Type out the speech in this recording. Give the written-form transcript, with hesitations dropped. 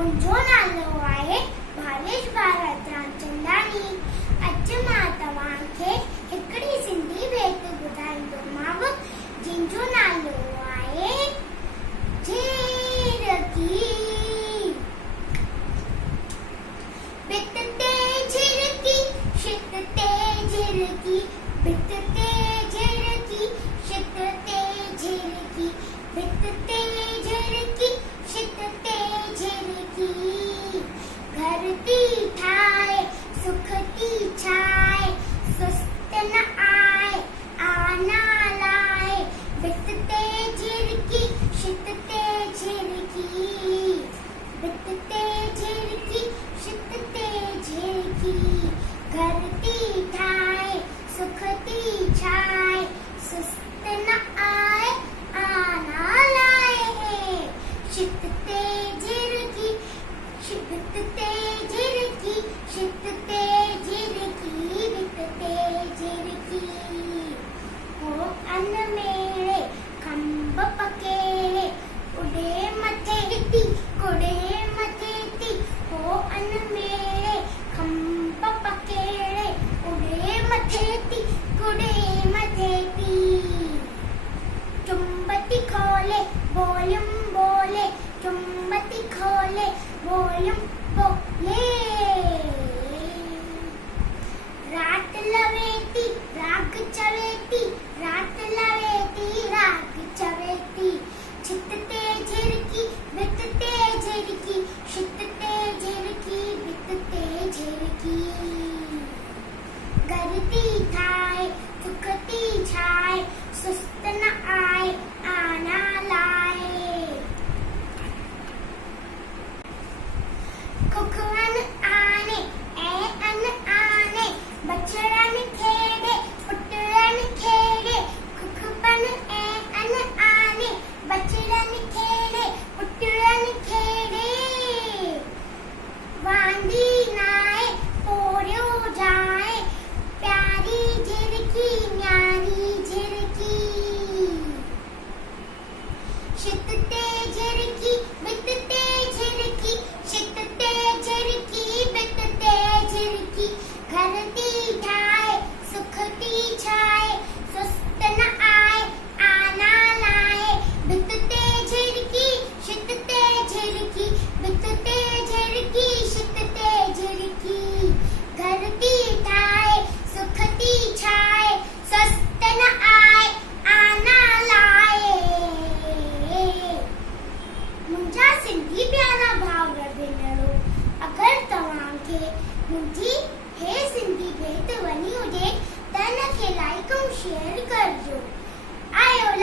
मुंहिंजो नालो आहे भालेश भारत रामचंदानी। अॼु मां तव्हांखे हिकिड़ी सिंधी भेट ॿुधाईंदोमांव जंहिंजो नालो आहे झिरकी। भित ते झिरकी, छित ते झिरकी, भित ते झिरकी, छित ते झिरकी, भित ते झिरकी, छित ते झिरकी। घर थी ठाहे, सुख थी छाए, सुस्त न आए, आना लाए। भित ते झिरकी, छित ते झिरकी, भित ते झिरकी, छित ते झिरकी। घर थी ठाहे, सुख थी छाए, सुस्त न आए, आना लाए। छित ते झिरकी, भित ते झिरकी, छित ते झिरकी, भित ते झिरकी। हो अन मेरे खंभ पकेड़े, उड़े मथे थी, कुड़े मथे थी। हो अन मेरे खंभ पकेड़े, उड़े मथे थी, कुड़े मथे थी। चुंबती खोले, वॉल्यूम बोले, चुंबती खोले, वॉल्यूम बोले। रात लवेती, राग चवेती, रात लवेती, राग चवेती। छित ते झिरकी, भित ते झिरकी, छित ते झिरकी, भित ते झिरकी। घर थी ठाए, सुख थी छाए, सुस्त न आए, आना लाए। कुकवन आने, अन आने, बछड़न खेड़े, पुटड़न खेड़े। कुकवन अन आने, बछड़न खेड़े, पुटड़न खेड़े। वांदी नाए, पोरियो जाए, प्यारी झिरकी, न्यारी झिरकी। छित ते झिरकी, भित ते झिरकी, छित ते झिरकी, भित ते झिरकी। घर थी ठाए, सुख थी छाए, सुस्त न आए, आना लाए। भित ते झिरकी, छित ते झिरकी, भित ते झिरकी, छित ते झिरकी। घर थी ठाए, सुख थी छाए, सुस्त न आए, आना लाए। मुंहिंजा सिंधी प्यारा भाउर भेनरूं, अगरि तव्हांखे मुंहिंजी हे सिंधी भेट वणी हुजे त हिनखे लाइक ऐं शेयर कजो। आयो